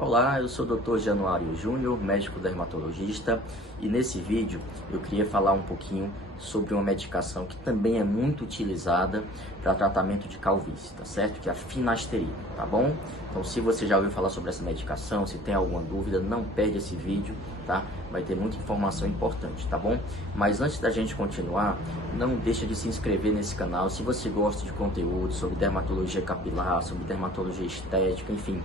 Olá, eu sou o Dr. Januário Júnior, médico dermatologista, e nesse vídeo eu queria falar um pouquinho sobre uma medicação que também é muito utilizada para tratamento de calvície, tá certo? Que é a finasterida, tá bom? Então, se você já ouviu falar sobre essa medicação, se tem alguma dúvida, não perde esse vídeo, tá? Vai ter muita informação importante, tá bom? Mas antes da gente continuar, não deixa de se inscrever nesse canal se você gosta de conteúdo sobre dermatologia capilar, sobre dermatologia estética, enfim.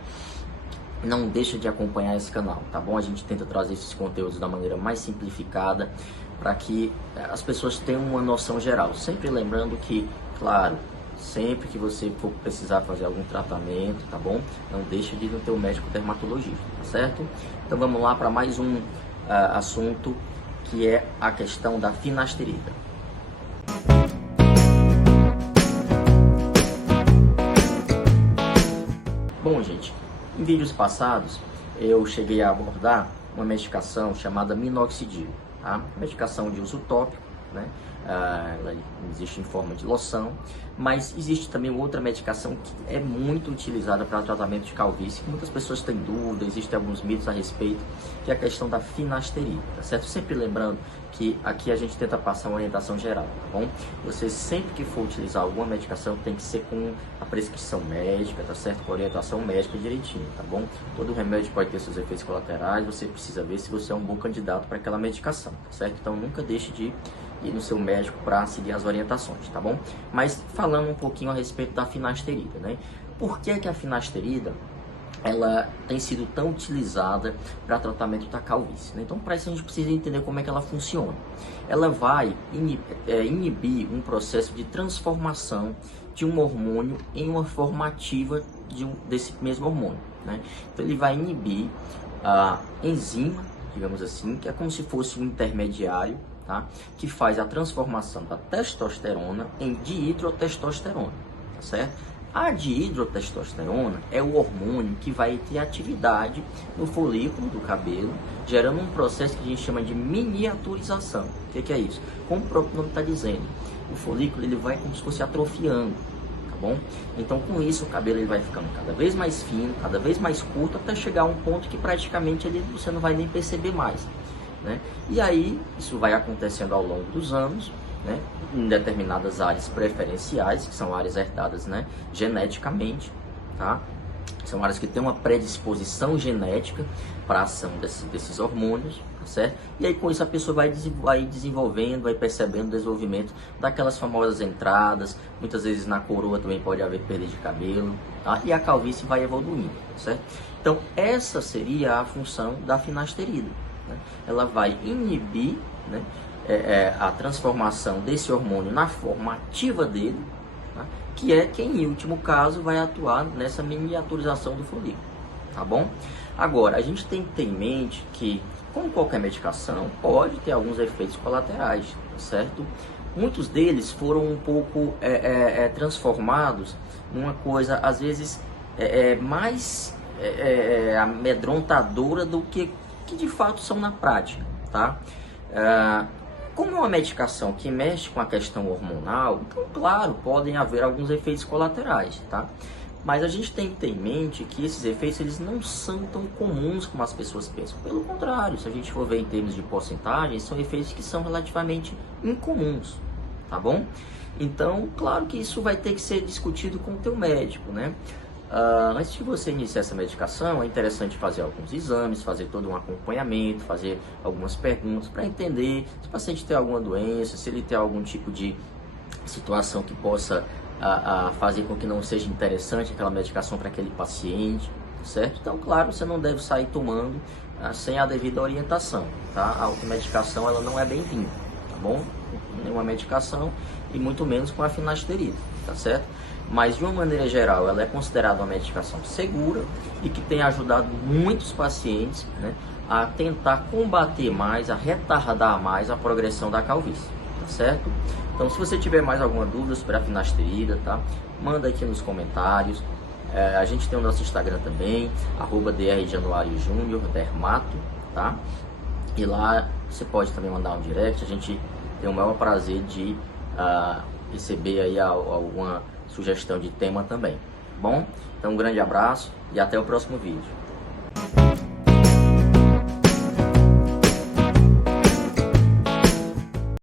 Não deixa de acompanhar esse canal, tá bom? A gente tenta trazer esses conteúdos da maneira mais simplificada para que as pessoas tenham uma noção geral. Sempre lembrando que, claro, sempre que você for precisar fazer algum tratamento, tá bom? Não deixa de ir no teu médico dermatologista, tá certo? Então vamos lá para mais um assunto, que é a questão da finasterida. Bom, gente, em vídeos passados eu cheguei a abordar uma medicação chamada minoxidil, tá? Medicação de uso tópico, né? Ela existe em forma de loção, mas existe também outra medicação que é muito utilizada para tratamento de calvície, que muitas pessoas têm dúvida, existem alguns mitos a respeito, que é a questão da finasterida, tá certo? Sempre lembrando que aqui a gente tenta passar uma orientação geral, tá bom? Você sempre que for utilizar alguma medicação tem que ser com a prescrição médica, tá certo? Com a orientação médica direitinho, tá bom? Todo remédio pode ter seus efeitos colaterais, você precisa ver se você é um bom candidato para aquela medicação, tá certo? Então nunca deixe de ir no seu médico para seguir as orientações, tá bom? Mas falando um pouquinho a respeito da finasterida, né? Por que que a finasterida ela tem sido tão utilizada para tratamento da calvície, né? Então, para isso a gente precisa entender como é que ela funciona. Ela vai inibir um processo de transformação de um hormônio em uma forma ativa desse mesmo hormônio, né? Então, ele vai inibir a enzima, digamos assim, que é como se fosse um intermediário, tá? Que faz a transformação da testosterona em dihidrotestosterona, tá certo? A dihidrotestosterona é o hormônio que vai ter atividade no folículo do cabelo, gerando um processo que a gente chama de miniaturização. O que é isso? Como o próprio nome está dizendo, o folículo ele vai como se fosse atrofiando, tá bom? Então, com isso, o cabelo ele vai ficando cada vez mais fino, cada vez mais curto, até chegar a um ponto que praticamente você não vai nem perceber mais, né? E aí, isso vai acontecendo ao longo dos anos, né, em determinadas áreas preferenciais, que são áreas herdadas, né, geneticamente, tá? São áreas que têm uma predisposição genética para a ação desses hormônios, tá certo? E aí com isso a pessoa vai desenvolvendo, vai percebendo o desenvolvimento daquelas famosas entradas, muitas vezes na coroa também pode haver perda de cabelo, tá? E a calvície vai evoluindo, tá certo? Então essa seria a função da finasterida, né? Ela vai inibir, né, a transformação desse hormônio na forma ativa dele, tá? Que é quem, em último caso, vai atuar nessa miniaturização do folículo, tá bom? Agora, a gente tem que ter em mente que, como qualquer medicação, pode ter alguns efeitos colaterais, tá certo? Muitos deles foram um pouco transformados numa coisa, às vezes, mais amedrontadora do que de fato são na prática, tá? Como é uma medicação que mexe com a questão hormonal, então, claro, podem haver alguns efeitos colaterais, tá? Mas a gente tem que ter em mente que esses efeitos eles não são tão comuns como as pessoas pensam. Pelo contrário, se a gente for ver em termos de porcentagem, são efeitos que são relativamente incomuns, tá bom? Então, claro que isso vai ter que ser discutido com o teu médico, né? Antes de você iniciar essa medicação, é interessante fazer alguns exames, fazer todo um acompanhamento, fazer algumas perguntas para entender se o paciente tem alguma doença, se ele tem algum tipo de situação que possa fazer com que não seja interessante aquela medicação para aquele paciente, certo? Então, claro, você não deve sair tomando sem a devida orientação, tá? A automedicação ela não é bem-vinda, tá bom? Nenhuma medicação e muito menos com a finasterida, tá certo? Mas de uma maneira geral ela é considerada uma medicação segura e que tem ajudado muitos pacientes, né, a tentar combater mais, a retardar mais a progressão da calvície, tá certo? Então se você tiver mais alguma dúvida sobre a finasterida, tá, manda aqui nos comentários. A gente tem o nosso Instagram também, @drjanuariojunior, dermato, tá? E lá você pode também mandar um direct, a gente tem o maior prazer de receber aí alguma sugestão de tema também, bom? Então um grande abraço e até o próximo vídeo.